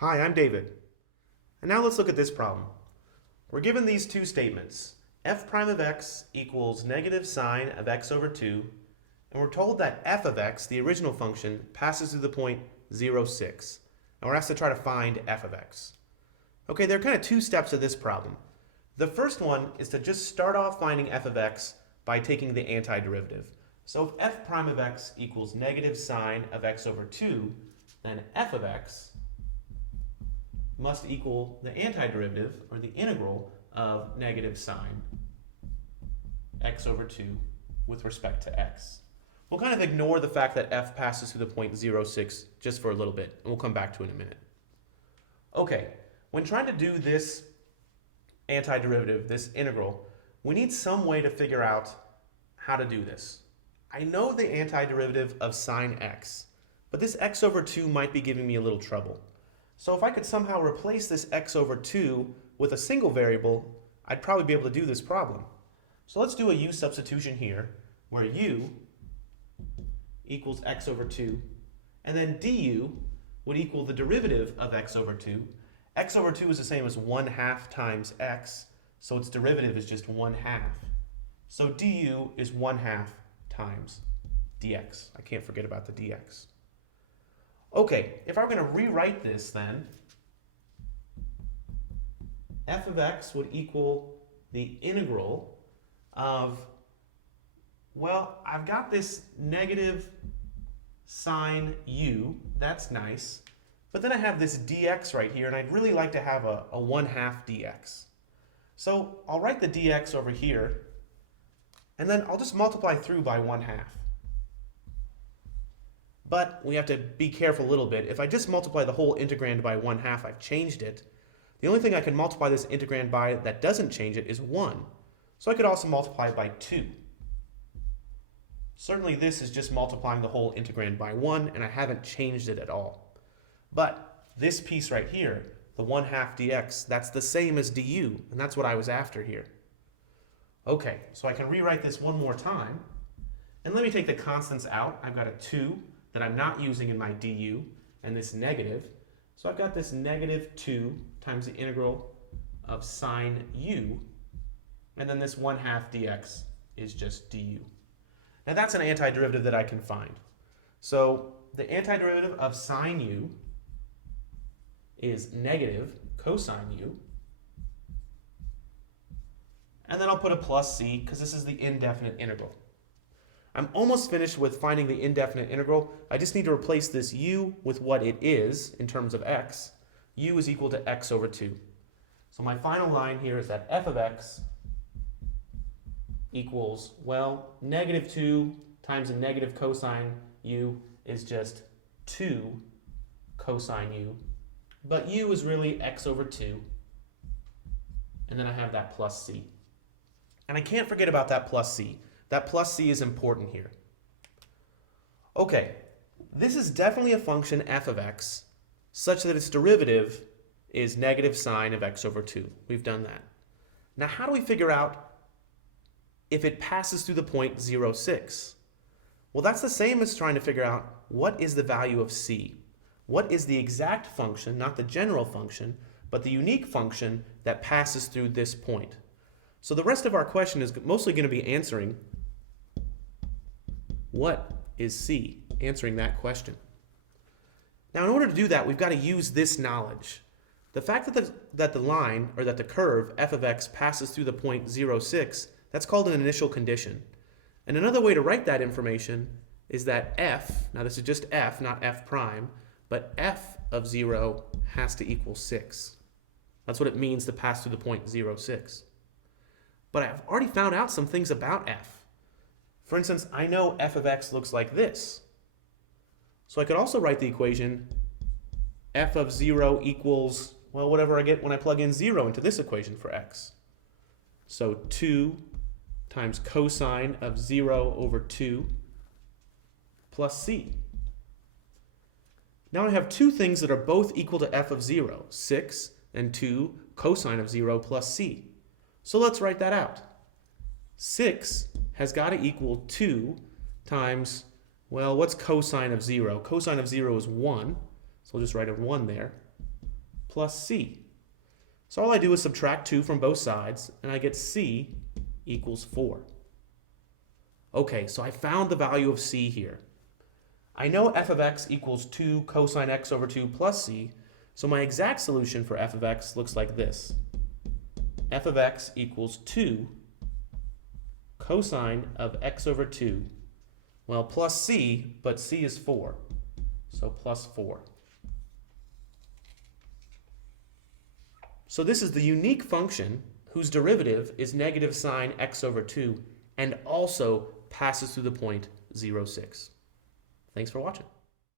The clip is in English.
Hi, I'm David. And now let's look at this problem. We're given these two statements. F prime of x equals negative sine of x over 2, and we're told that f of x, the original function, passes through the point 0, 6. And we're asked to try to find f of x. Okay, there are kind of two steps to this problem. The first one is to just start off finding f of x by taking the antiderivative. So if f prime of x equals negative sine of x over 2, then f of x must equal the antiderivative, or the integral, of negative sine x over 2 with respect to x. We'll kind of ignore the fact that f passes through the point 0, 6 just for a little bit, and we'll come back to it in a minute. Okay, when trying to do this antiderivative, this integral, we need some way to figure out how to do this. I know the antiderivative of sine x, but this x over 2 might be giving me a little trouble. So if I could somehow replace this x over 2 with a single variable, I'd probably be able to do this problem. So let's do a U-substitution here, where u equals x over 2, and then du would equal the derivative of x over 2. X over 2 is the same as 1/2 times x, so its derivative is just 1/2. So du is 1/2 times dx. I can't forget about the dx. Okay, if I'm going to rewrite this then, f of x would equal the integral of, well, I've got this negative sine u, that's nice, but then I have this dx right here, and I'd really like to have a 1/2 dx. So I'll write the dx over here, and then I'll just multiply through by 1/2. But we have to be careful a little bit. If I just multiply the whole integrand by 1/2, I've changed it. The only thing I can multiply this integrand by that doesn't change it is 1. So I could also multiply it by 2. Certainly this is just multiplying the whole integrand by 1, and I haven't changed it at all. But this piece right here, the 1/2 dx, that's the same as du, and that's what I was after here. Okay, so I can rewrite this one more time. And let me take the constants out. I've got a 2 that I'm not using in my du, and this negative. So I've got this negative 2 times the integral of sine u, and then this 1/2 dx is just du. Now that's an antiderivative that I can find. So the antiderivative of sine u is negative cosine u, and then I'll put a plus c because this is the indefinite integral. I'm almost finished with finding the indefinite integral. I just need to replace this u with what it is in terms of x. U is equal to x over 2. So my final line here is that f of x equals, well, negative 2 times a negative cosine u is just 2 cosine u. But u is really x over 2. And then I have that plus c. And I can't forget about that plus c. That plus c is important here. Okay, this is definitely a function f of x such that its derivative is negative sine of x over 2. We've done that. Now how do we figure out if it passes through the point 0, 6? Well, that's the same as trying to figure out what is the value of c. What is the exact function, not the general function, but the unique function that passes through this point? So the rest of our question is mostly going to be answering what is c, answering that question. Now in order to do that, we've got to use this knowledge. The fact that the line, or that the curve, f of x, passes through the point 0, 6, that's called an initial condition. And another way to write that information is that f, now this is just f, not f prime, but f of 0 has to equal 6. That's what it means to pass through the point 0, 6. But I've already found out some things about f. For instance, I know f of x looks like this. So I could also write the equation f of 0 equals, well, whatever I get when I plug in 0 into this equation for x. So 2 times cosine of 0 over 2 plus c. Now I have two things that are both equal to f of 0, 6 and 2 cosine of 0 plus c. So let's write that out. 6 has got to equal 2 times, well, what's cosine of 0? Cosine of 0 is 1, so we'll just write a 1 there. plus c. So all I do is subtract 2 from both sides, and I get c equals 4. Okay, so I found the value of c here. I know f of x equals 2 cosine x over 2 plus c, so my exact solution for f of x looks like this. F of x equals 2 cosine of x over 2, well, plus c, but c is 4, so plus 4. So this is the unique function whose derivative is negative sine x over 2 and also passes through the point 0, 6. Thanks for watching.